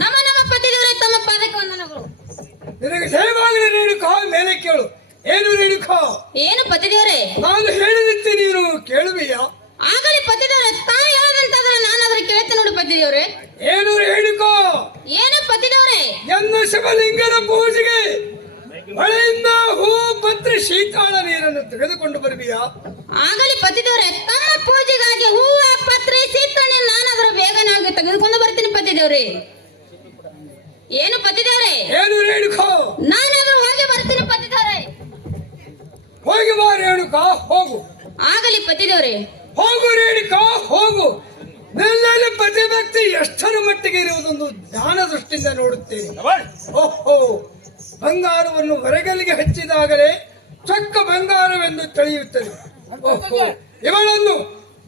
ನಮ್ಮ ನಮ್ಮ ಪತಿದೇವರೇ ತಮ್ಮ ಪಾದಕ್ಕೆ ವಂದನೆಗಳು. ನಿನಗೆ ಜಯವಾಗಲಿ ರೇಣುಕಾ, ಮೇಲೆ ಕೇಳು. ಏನು ರೇಣುಕಾ? ಏನು ಪತಿದೇವರೇ? ನಾನು ಹೇಳಿದಂತೆ ನೀನು ಕೇಳುವೆಯಾ? ಆಗಲಿ ಪತಿದೇವರೇ, ತಾನು ಹೇಳದಂತಾದ್ರೆ ನಾನಾದ್ರೂ ಕೇಳ್ತೇನೆ ನೋಡಿ ಪತಿದೇವರೇ. ಏನು ರೇಣುಕಾ? ಏನು ಪತಿದೇವರೇ? ಎನ್ನ ಶಿವಲಿಂಗದ ಪೂಜೆಗೆ ಮಳೆಯಿಂದ ಹೂ ಪತ್ರ ಶೀತಾಳ ನೀರನ್ನು ತೆಗೆದುಕೊಂಡು ಬರುವಿಯಾ? ಆಗಲಿ ಪತಿದೇವರೇ, ತಮ್ಮ ಪೂಜೆಗಾಗಿ ಹೂವ ಪತ್ರೆ ಸೀತಣ್ಣಿ ನಾನಾದ್ರೂ ಬೇಗನಾಗಿ ತೆಗೆದುಕೊಂಡು ಬರ್ತೀನಿ ಪತಿದೇವರೇ. ಏನು ಪತಿದೇವರೇ? ಏನು ರೇಣುಕಾ? ನಾನಾದ್ರೂ ಹೋಗಿ ಬರ್ತೀನಿ ಪತಿದೇವರೇ. ಹೋಗಿ ಬಾ ರೇಣುಕಾ, ಹೋಗು. ಆಗಲಿ ಪತಿದೇವರೇ. ಹೋಗು ರೇಣುಕಾ, ಹೋಗು. ನನ್ನಲ್ಲಿ ಪ್ರತಿಭಕ್ತಿ ಎಷ್ಟರ ಮಟ್ಟಿಗೆ ಇರುವುದೊಂದು ಜ್ಞಾನ ದೃಷ್ಟಿಯಿಂದ ನೋಡುತ್ತೇನೆ. ಓಹೋ, ಬಂಗಾರವನ್ನು ಹೊರಗಲಿಗೆ ಹಚ್ಚಿದಾಗಲೇ ಚೊಕ್ಕ ಬಂಗಾರವೆಂದು ತಿಳಿಯುತ್ತದೆ. ಓಹೋ, ಇವಳನ್ನು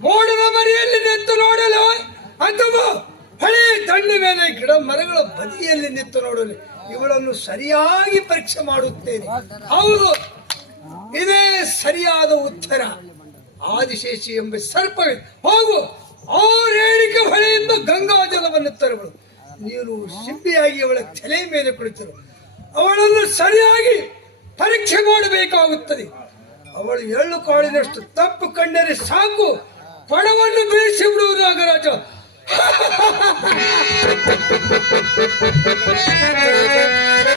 ಮೋಡದ ಮರಿಯಲ್ಲಿ ನಿಂತು ನೋಡಲು ಅಥವಾ ಹಳೆ ದಂಡೆ ಮೇಲೆ ಗಿಡ ಮರಗಳ ಬದಿಯಲ್ಲಿ ನಿಂತು ನೋಡಲು ಇವಳನ್ನು ಸರಿಯಾಗಿ ಪರೀಕ್ಷೆ ಮಾಡುತ್ತೇನೆ. ಹೌದು, ಇದೇ ಸರಿಯಾದ ಉತ್ತರ. ಆದಿಶೇಷಿ ಎಂಬ ಸರ್ಪವೇ. ಹೋಗು, ಆ ರೇಣಿಕೆ ಹೊಳೆಯಿಂದ ಗಂಗಾ ಜಲವನ್ನು ತರುವಳು. ನೀನು ಸಿಂಬಿಯಾಗಿ ಅವಳ ತಲೆ ಮೇಲೆ ಕುಳಿತರು. ಅವಳನ್ನು ಸರಿಯಾಗಿ ಪರೀಕ್ಷೆ ಮಾಡಬೇಕಾಗುತ್ತದೆ. ಅವಳು ಎಳ್ಳು ಕಾಳಿನಷ್ಟು ತಪ್ಪು ಕಂಡರೆ ಸಾಕು, ಪಣವನ್ನು ಬೀಳಿಸಿ ಬಿಡುವುದು ನಾಗರಾಜ.